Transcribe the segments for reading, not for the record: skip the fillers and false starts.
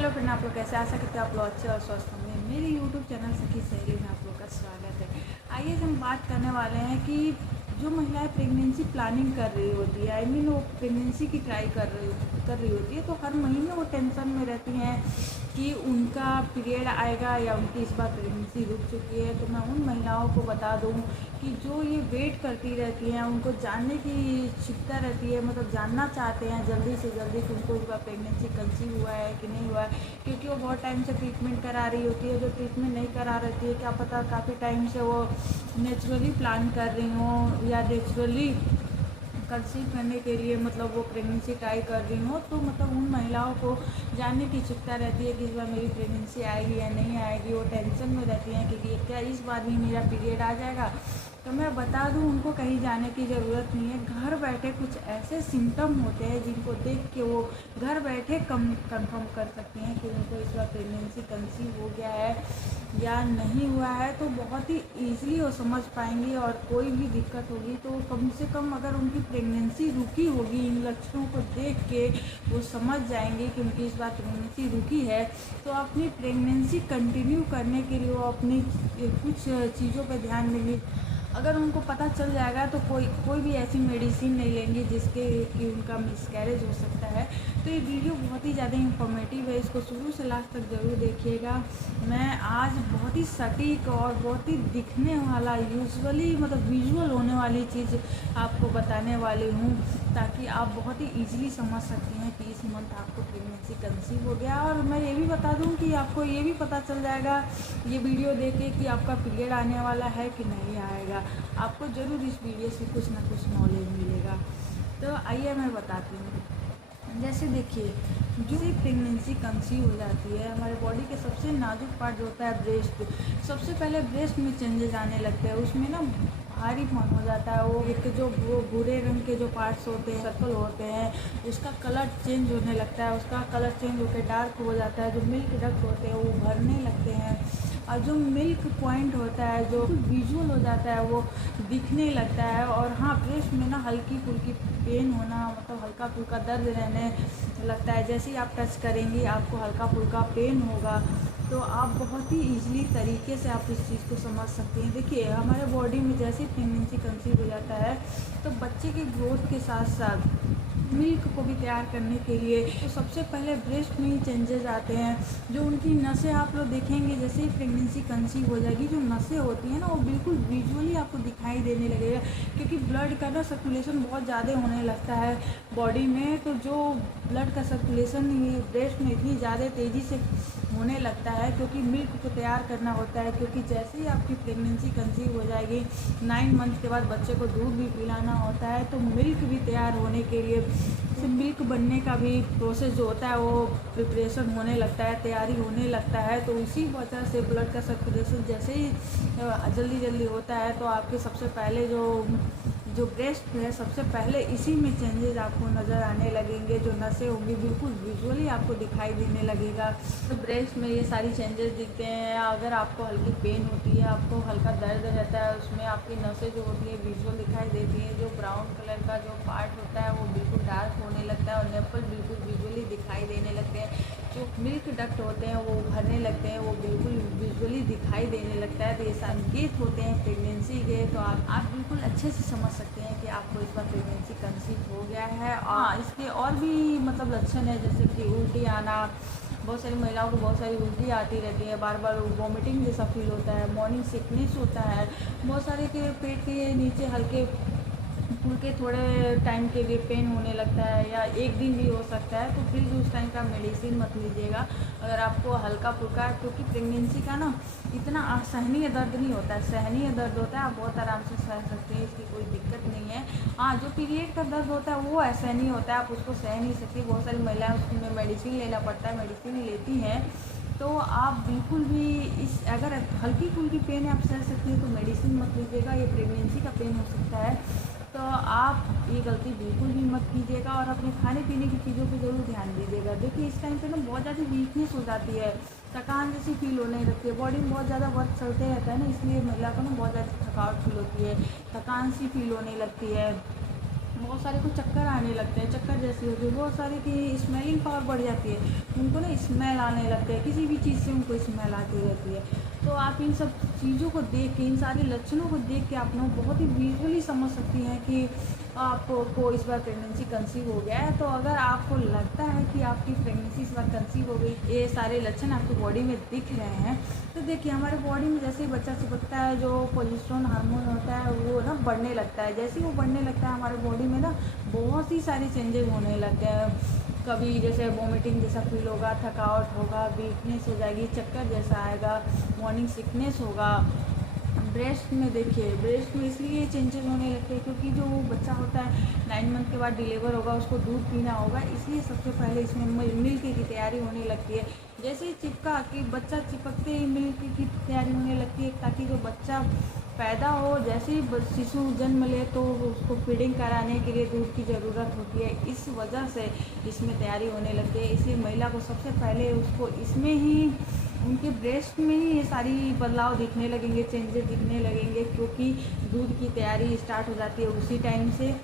Hello friend, आप लोग कैसे? आशा करते हैं आप लोग अच्छे और स्वस्थ होंगे। मेरे यूट्यूब चैनल सखी सहेली में आप लोग का स्वागत है। आइए हम बात करने वाले हैं कि जो महिलाएं प्रेगनेंसी प्लानिंग कर रही होती है, वो प्रेगनेंसी की ट्राई कर रही होती है, तो हर महीने वो टेंशन में रहती हैं कि उनका पीरियड आएगा या उनकी इस बार प्रेगनेंसी रुक चुकी है। तो मैं उन महिलाओं को बता दूं कि जो ये वेट करती रहती हैं, उनको जानने की उत्सुकता रहती है, मतलब जानना चाहते हैं जल्दी से जल्दी कि उनको इस बार प्रेगनेंसी कंसीव हुआ है कि नहीं हुआ है, क्योंकि वो बहुत टाइम से ट्रीटमेंट करा रही होती है। जो ट्रीटमेंट नहीं करा रहती है, क्या पता काफ़ी टाइम से वो नेचुरली प्लान कर रही हों या नेचुरली कंसीव करने के लिए मतलब वो प्रेगनेंसी ट्राई कर रही हो, तो मतलब उन महिलाओं को जानने की उत्सुकता रहती है कि इस बार मेरी प्रेगनेंसी आएगी या नहीं आएगी। वो टेंशन में रहती हैं कि क्या इस बार भी मेरा पीरियड आ जाएगा। तो मैं बता दूं, उनको कहीं जाने की ज़रूरत नहीं है। घर बैठे कुछ ऐसे सिम्टम होते हैं जिनको देख के वो घर बैठे कंफर्म कर सकती हैं कि उनको इस बार प्रेगनेंसी कंसीव हो गया है या नहीं हुआ है। तो बहुत ही ईज़िली वो समझ पाएंगी और कोई भी दिक्कत होगी तो कम से कम अगर उनकी प्रेगनेंसी रुकी होगी, इन लक्षणों को देख के वो समझ जाएंगे कि उनकी इस बार प्रेगनेंसी रुकी है। तो अपनी प्रेगनेंसी कंटिन्यू करने के लिए वो अपनी कुछ चीज़ों पर ध्यान देंगे। अगर उनको पता चल जाएगा तो कोई भी ऐसी मेडिसिन नहीं लेंगी जिसके कि उनका मिसकैरेज हो सकता है। तो ये वीडियो बहुत ही ज़्यादा इंफॉर्मेटिव है, इसको शुरू से लास्ट तक ज़रूर देखिएगा। मैं आज बहुत ही सटीक और बहुत ही दिखने वाला, यूजुअली मतलब विजुअल होने वाली चीज़ आपको बताने वाली हूँ, ताकि आप बहुत ही ईजिली समझ सकती हैं कि इस मंथ आपको प्रेगनेंसी कंसीव हो गया। और मैं ये भी बता दूँ कि आपको ये भी पता चल जाएगा ये वीडियो देख के कि आपका पीरियड आने वाला है कि नहीं आएगा। आपको ज़रूर इस वीडियो से कुछ ना कुछ नॉलेज मिलेगा। तो आइए मैं बताती हूँ। जैसे देखिए, जो प्रेगनेंसी कंसीव हो जाती है, हमारे बॉडी के सबसे नाजुक पार्ट जो होता है ब्रेस्ट, सबसे पहले ब्रेस्ट में चेंजेस आने लगते हैं। उसमें ना भारीपन हो जाता है। वो एक जो वो भूरे रंग के जो पार्ट्स होते हैं, सर्कल होते हैं, उसका कलर चेंज होने लगता है। उसका कलर चेंज होकर डार्क हो जाता है। जो मिल्क डक्ट होते हैं वो भरने लगते हैं और जो मिल्क पॉइंट होता है जो विजुअल हो जाता है वो दिखने लगता है। और हाँ, ब्रेस्ट में ना हल्की फुल्की पेन होना, मतलब हल्का फुल्का दर्द रहने लगता है। जैसे ही आप टच करेंगी आपको हल्का फुल्का पेन होगा। तो आप बहुत ही ईजिली तरीके से आप इस चीज़ को समझ सकते हैं। देखिए, हमारे बॉडी में जैसे ही प्रेगनेंसी कंसीव हो जाता है तो बच्चे के ग्रोथ के साथ साथ मिल्क को भी तैयार करने के लिए तो सबसे पहले ब्रेस्ट में ही चेंजेस आते हैं। जो उनकी नसें आप लोग देखेंगे, जैसे ही प्रेगनेंसी कंसीव हो जाएगी, जो नसें होती हैं ना वो बिल्कुल विजुअली आपको दिखाई देने लगेगा, क्योंकि ब्लड का ना सर्कुलेशन बहुत ज़्यादा होने लगता है बॉडी में। तो जो ब्लड का सर्कुलेशन ब्रेस्ट में इतनी ज़्यादा तेज़ी से होने लगता है क्योंकि मिल्क को तैयार करना होता है। क्योंकि जैसे ही आपकी प्रेगनेंसी कंसीव हो जाएगी, 9 मंथ के बाद बच्चे को दूध भी पिलाना होता है, तो मिल्क भी तैयार होने के लिए मिल्क बनने का भी प्रोसेस जो होता है वो प्रिपरेशन होने लगता है, तैयारी होने लगता है। तो इसी वजह से ब्लड का सर्कुलेशन जैसे ही जल्दी जल्दी होता है तो आपके सबसे पहले जो ब्रेस्ट है, सबसे पहले इसी में चेंजेस आपको नज़र आने लगेंगे। जो नसें होंगी बिल्कुल विजुअली आपको दिखाई देने लगेगा। तो ब्रेस्ट में ये सारी चेंजेस दिखते हैं। अगर आपको हल्की पेन होती है, आपको हल्का दर्द रहता है, उसमें आपकी नसें जो होती है विजुअल दिखाई देती हैं। जो ब्राउन कलर का जो पार्ट होता है वो बिल्कुल डार्क होने लगता है और निप्पल बिल्कुल विजुअली दिखाई देने लगते हैं। जो मिल्क डक्ट होते हैं वो भरने लगते हैं, वो बिल्कुल विजुअली दिखाई देने लगता है। तो ये संकेत होते हैं प्रेगनेंसी के। तो आप बिल्कुल अच्छे से समझ सकते हैं कि आपको इस बार प्रेगनेंसी कंसीव हो गया है। और इसके और भी मतलब लक्षण है, जैसे कि उल्टी आना। बहुत सारी महिलाओं को बहुत सारी उल्टी आती रहती है, बार बार वॉमिटिंग जैसा फील होता है, मॉर्निंग सिकनेस होता है। बहुत सारे के पेट के नीचे हल्के फुल्के थोड़े टाइम के लिए पेन होने लगता है या एक दिन भी हो सकता है। तो प्लीज़ उस टाइम का मेडिसिन मत लीजिएगा अगर आपको हल्का फुल्का, क्योंकि प्रेगनेंसी का ना इतना असहनीय दर्द नहीं होता है, सहनीय दर्द होता है। आप बहुत आराम से सह सकते हैं, इसकी कोई दिक्कत नहीं है। हाँ, जो पीरियड का दर्द होता है वो असहनीय होता है, आप उसको सह नहीं सकती। बहुत सारी महिलाएं उसमें मेडिसिन लेना पड़ता है, मेडिसिन लेती हैं। तो आप बिल्कुल भी अगर हल्की फुल्की पेन आप सह सकती हैं तो मेडिसिन मत लीजिएगा। ये प्रेगनेंसी का पेन हो सकता है, तो आप ये गलती बिल्कुल भी मत कीजिएगा। और अपने खाने पीने की चीज़ों पे ज़रूर ध्यान दीजिएगा। देखिए, इस टाइम पे ना बहुत ज़्यादा वीकनेस हो जाती है, थकान जैसी फील होने लगती है, बॉडी में बहुत ज़्यादा वर्क चलते रहता है ना, इसलिए महिला को ना बहुत ज़्यादा थकावट फील होती है, थकान सी फील होने लगती है। बहुत सारे को चक्कर आने लगते हैं, चक्कर जैसी होती है, बहुत सारे की स्मेलिंग पावर बढ़ जाती है, उनको ना स्मेल आने लगते हैं, किसी भी चीज़ से उनको स्मेल आती रहती है। तो आप इन सब चीज़ों को देख के, इन सारे लक्षणों को देख के आप लोग बहुत ही विजुअली समझ सकती हैं कि आपको इस बार प्रेगनेंसी कंसीव हो गया है। तो अगर आपको लगता है कि आपकी प्रेगनेंसी इस बार कंसीव हो गई, ये सारे लक्षण आपकी बॉडी में दिख रहे हैं, तो देखिए हमारे बॉडी में जैसे ही बच्चा चिपकता है, जो प्रोजेस्टेरोन हार्मोन होता है वो ना बढ़ने लगता है। जैसे ही वो बढ़ने लगता है हमारे बॉडी में ना बहुत ही सारे चेंजेस होने लगते हैं। कभी जैसे वोमिटिंग जैसा फील होगा, थकावट होगा, वीकनेस हो जाएगी, चक्कर जैसा आएगा, मॉर्निंग सिकनेस होगा। ब्रेस्ट में देखिए, ब्रेस्ट में इसलिए चेंजेस होने लगते हैं क्योंकि जो वो बच्चा होता है 9 मंथ के बाद डिलीवर होगा, उसको दूध पीना होगा, इसलिए सबसे पहले इसमें मिल्क की तैयारी होने लगती है। जैसे ही चिपका कि बच्चा चिपकते ही मिल्क की तैयारी होने लगती है, ताकि जो बच्चा पैदा हो, जैसे ही शिशु जन्म ले तो उसको फीडिंग कराने के लिए दूध की ज़रूरत होती है। इस वजह से इसमें तैयारी होने लगती है। इसलिए महिला को सबसे पहले उसको इसमें ही, उनके ब्रेस्ट में ही ये सारी बदलाव दिखने लगेंगे, चेंजेस दिखने लगेंगे, क्योंकि दूध की तैयारी स्टार्ट हो जाती है उसी टाइम से।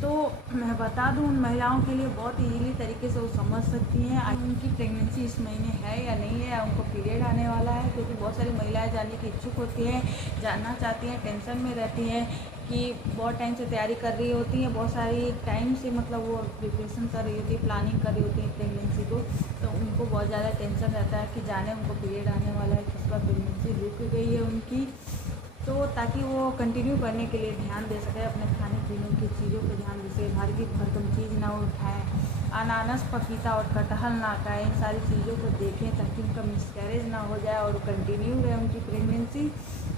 तो मैं बता दूं, उन महिलाओं के लिए बहुत ईजीली तरीके से वो समझ सकती हैं उनकी प्रेगनेंसी इस महीने है या नहीं है, उनको पीरियड आने वाला है। क्योंकि बहुत सारी महिलाएं जानने की इच्छुक होती हैं, जानना चाहती हैं, टेंशन में रहती हैं कि बहुत टाइम से तैयारी कर रही होती हैं, बहुत सारी टाइम से मतलब वो प्रिपरेशन कर रही होती है, प्लानिंग कर रही होती है प्रेगनेंसी को। तो उनको बहुत ज़्यादा टेंशन रहता है कि जाने उनको पीरियड आने वाला है, किस बार प्रेगनेंसी रुक गई है उनकी। तो ताकि वो कंटिन्यू करने के लिए ध्यान दे सके अपने खाने पीने की चीज़ों पर ध्यान दे सके, बाहर की भरकम चीज़ ना उठाएं, अनानास, पपीता और कटहल ना खाएं, इन सारी चीज़ों को देखें ताकि उनका मिसकैरेज ना हो जाए और कंटिन्यू रहे उनकी प्रेगनेंसी।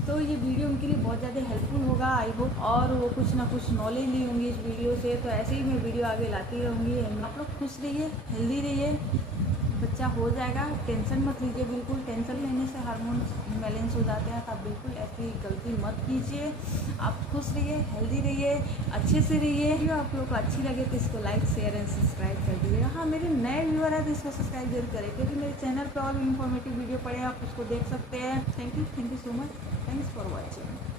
तो ये वीडियो उनके लिए बहुत ज़्यादा हेल्पफुल होगा आई होप, और वो कुछ ना कुछ नॉलेज ली होंगी इस वीडियो से। तो ऐसे ही मैं वीडियो आगे लाती रहूँगी। आप लोग खुश रहिए, हेल्दी रहिए, बच्चा हो जाएगा, टेंशन मत लीजिए बिल्कुल। टेंशन लेने से हार्मोन इम्बैलेंस हो जाते हैं, तो आप बिल्कुल ऐसी गलती मत कीजिए। आप खुश रहिए, हेल्दी रहिए, अच्छे से रहिए। वीडियो आप लोगों को अच्छी लगे तो इसको लाइक, शेयर एंड सब्सक्राइब कर दीजिएगा। हाँ, मेरे नए व्यूअर है तो इसको सब्सक्राइब जरूर करें, क्योंकि मेरे चैनल पर और भी इन्फॉर्मेटिव वीडियो पड़े, आप उसको देख सकते हैं। Thank you so much, thanks for watching.